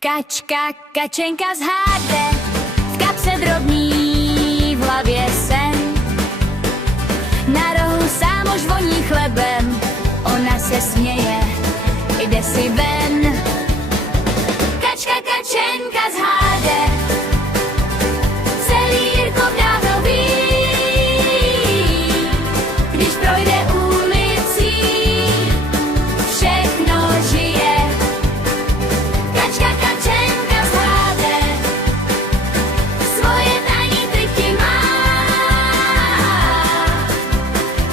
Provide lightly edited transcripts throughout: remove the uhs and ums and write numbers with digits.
Kačka, kačenka z háde, v kapse drobný, v hlavě sen. Na rohu sám už voní chlebem, ona se směje, jde si ven. Kačka, kačenka z háde, celý Jirkov dávno ví, když projde ulicí, všechno žije. Kačka, kačenka z háde, svoje tajný triky má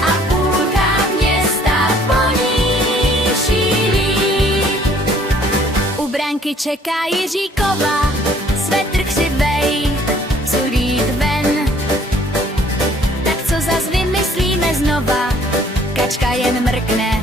a půlka města po ní šílí. U bránky čeká Jiříková, svetr křivej, cudít ven. Tak co zas vymyslíme znova, kačka jen mrkne